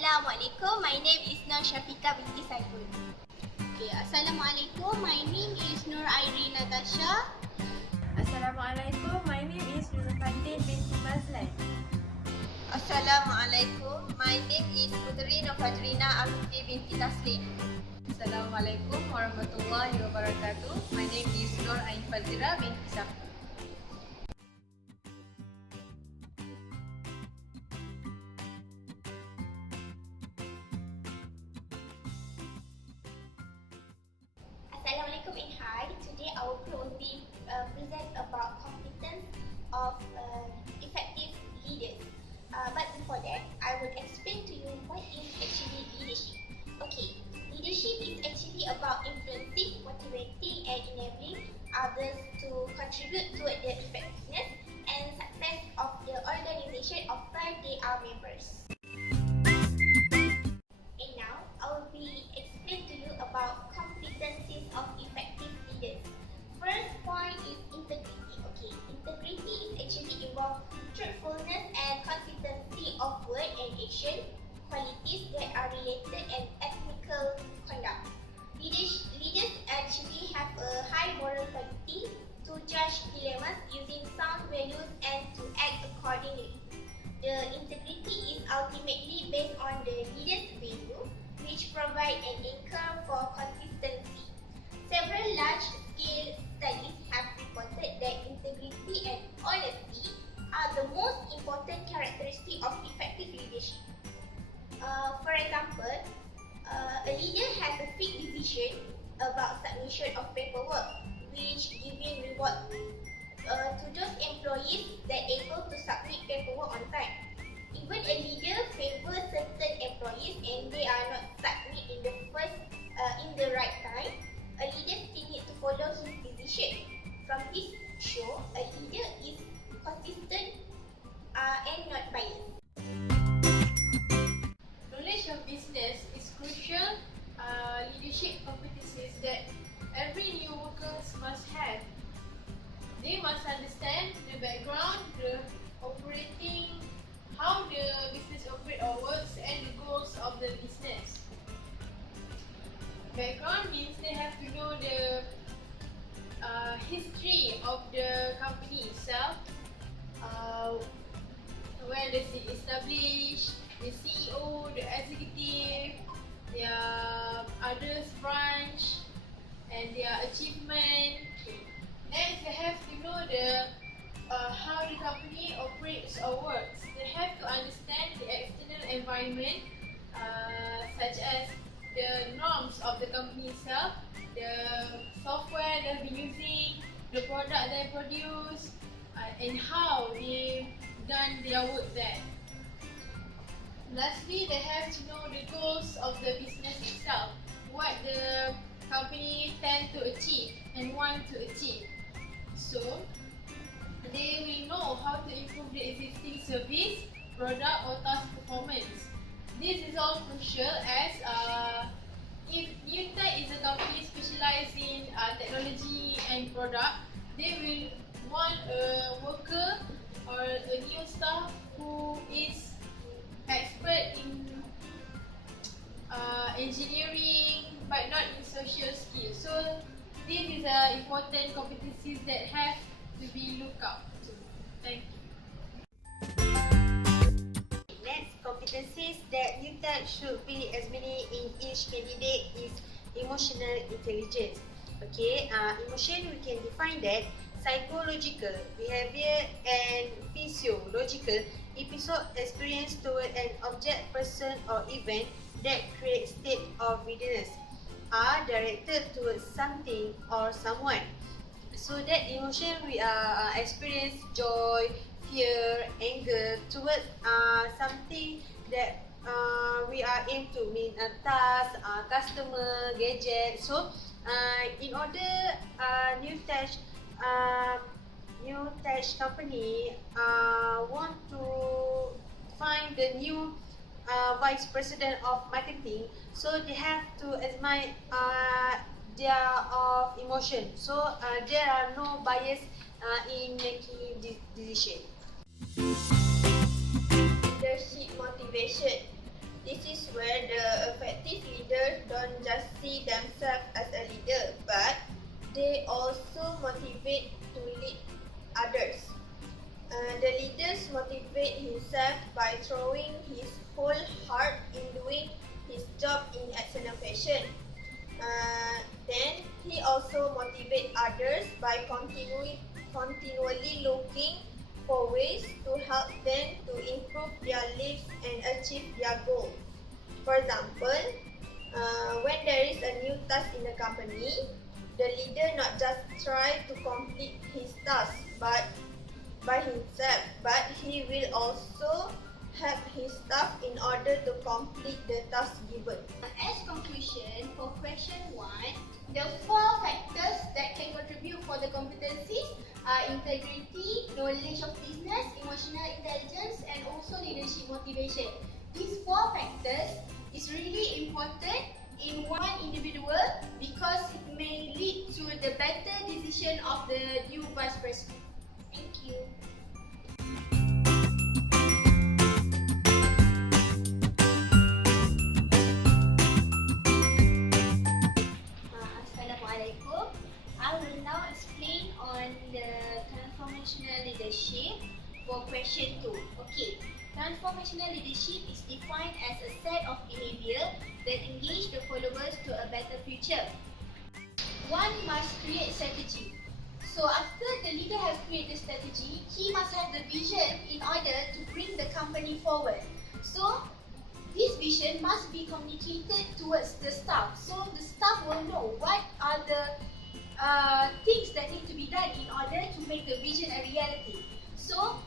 Assalamualaikum, my name is Nur Syafiqah binti Saiful. Okay, Assalamualaikum, my name is Nur Irene Natasha. Assalamualaikum, my name is Nurfatin binti Mazlan. Assalamualaikum, my name is Puteri Nurfajrina Aluti binti Taslim. Assalamualaikum warahmatullahi wabarakatuh. My name is Nur Ain Fazira binti Safa. Assalamualaikum and hi. Today our group will be present about competence of effective leaders. But before that, I will explain to you what is actually leadership. Okay, leadership is actually about influencing, motivating and enabling others to contribute toward the effectiveness and success of the organization of where they are members. And now, I will be explain to you about competencies of effective leaders. First point is integrity. Okay, integrity is actually involve truthfulness and consistency of word and action, qualities that are related and ethical conduct. Leaders actually have a high moral quality to judge dilemmas using sound values and to act accordingly. The integrity is ultimately based on the leader's value, which provide an anchor for consistency. Several large-scale studies have reported that integrity and honesty are the most important characteristic of effective leadership. For example, a leader has a fixed decision about submission of paperwork, which giving reward to those employees that able to submit paperwork on time. Even a leader favor certain employees and they are not submit in the right time, a leader still need to follow his decision. From this show, a leader is consistent and not biased. Knowledge of business is crucial leadership competencies that every new workers must have. They must understand the background, the operating, how the business operates or works, and the goals of the business. Background means they have to know the history of the company itself, when does it establish, the CEO, the executive, their others branch, and their achievement. Next, they have to know the how the company operates or works. They have to understand the external environment, such as the norms of the company itself, the software they've been using, the product they produce, and how they done their work there. Lastly, they have to know the goals of the business itself, what the company tend to achieve and want to achieve. So, they will know how to improve the existing service, product or task performance. This is all crucial as if Newtech is a company specialized in technology and product, they will want a worker or a new staff who is expert in engineering but not in social skills. So this is important competencies that have to be looked up to. Thank you. Next, competencies that Newtech should be as many in each candidate is emotional intelligence. Okay, emotion we can define that psychological, behavior and physiological episode experience toward an object, person or event that creates state of readiness are directed towards something or someone. So that emotion we experience joy, fear, anger towards something that we are aim to mean a task, customer, gadget. So in order Newtech company want to find the new vice president of marketing, so they have to examine their emotion. So there are no bias in making this decision. Leadership motivation. This is don't just see themselves as a leader, but they also motivate to lead others. The leaders motivate himself by throwing his whole heart in doing his job in excellent fashion. Then he also motivates others by continually looking for ways to help them to improve their lives and achieve their goals. For example, when there is a new task in the company, the leader not just try to complete his task by himself, but he will also help his staff in order to complete the task given. As conclusion for question 1, the 4 factors that can contribute for the competencies are integrity, knowledge of business, emotional intelligence, and also leadership motivation. These 4 factors is really important in one individual because it may lead to the better decision of the new vice president. Thank you. Assalamualaikum. I will now explain on the transformational leadership for question 2. Okay. Transformational leadership is defined as a set of behavior that engage the followers to a better future. One must create strategy. So after the leader has created the strategy, he must have the vision in order to bring the company forward. So this vision must be communicated towards the staff. So the staff will know what are the things that need to be done in order to make the vision a reality. So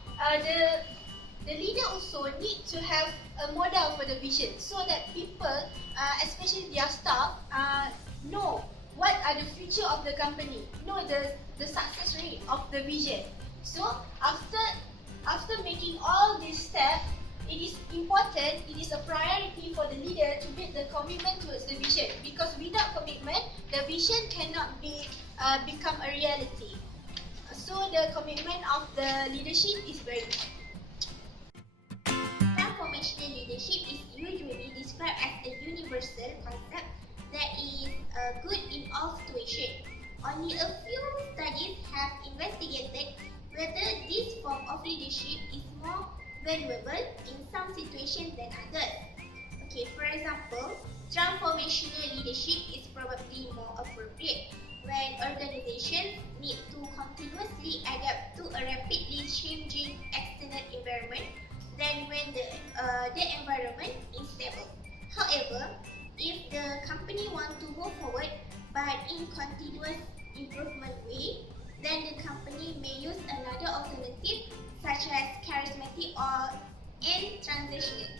the leader also need to have a model for the vision so that people, especially their staff, know what are the future of the company, know the success rate of the vision. So after making all these steps, it is important, it is a priority for the leader to make the commitment towards the vision, because without commitment, the vision cannot be become a reality. So the commitment of the leadership is very important. Transformational leadership is usually described as a universal concept that is good in all situations. Only a few studies have investigated whether this form of leadership is more valuable in some situations than others. Okay, for example, transformational leadership is probably more appropriate when organizations need to continuously adapt to a rapidly changing external environment than when the environment is stable. However, if the company wants to move forward but in continuous improvement way, then the company may use another alternative such as charismatic or transitional.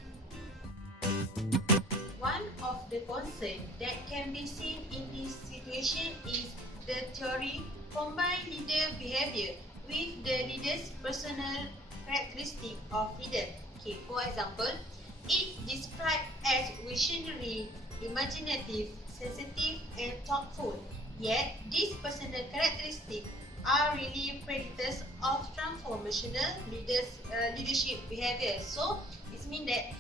One of the concerns that can be seen in this situation is the theory combine leader behavior with the leader's personal characteristic of leader. Okay, for example, it described as visionary, imaginative, sensitive, and thoughtful. Yet, these personal characteristics are really predictors of transformational leadership behavior. So, it means that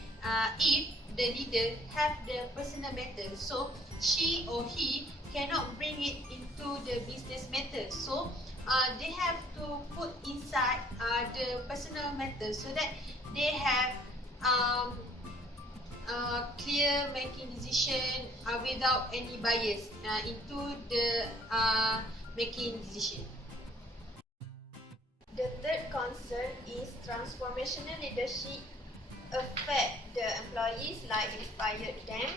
if the leader have the personal matter, so she or he cannot bring it into the business matter. So, they have to put inside the personal matter so that they have clear making decision without any bias into the making decision. The third concern is transformational leadership affect the employees like inspired them.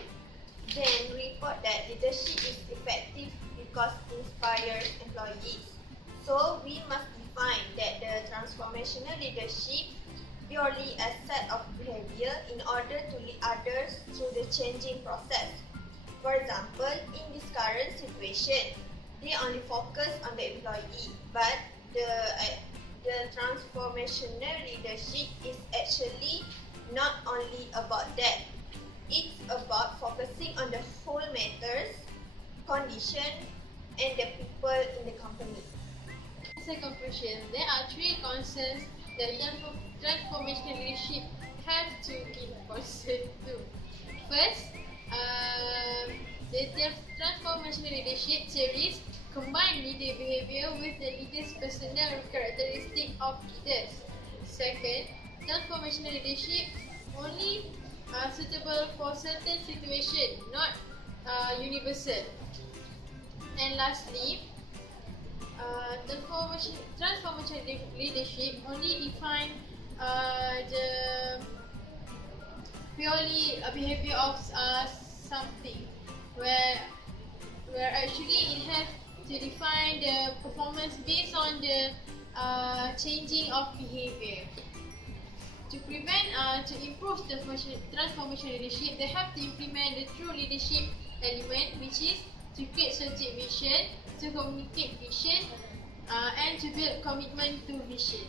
Then report that leadership is effective because inspires employees. So we must define that the transformational leadership purely a set of behavior in order to lead others through the changing process. For example, in this current situation, they only focus on the employee, but the transformational leadership is actually not only about that. It's about focusing on the whole matters, condition, and the people in the company. As a conclusion, there are 3 concerns that transformational leadership have to give concern to. First, the transformational leadership theories combine leader behavior with the leader's personal characteristic of leaders. Second, transformational leadership only suitable for certain situations, not universal. And lastly, transformational leadership only define the purely a behavior of something, where actually it has to define the performance based on the changing of behavior. To improve the transformation leadership, they have to implement the true leadership element, which is to create strategic vision, to communicate vision, and to build commitment to vision.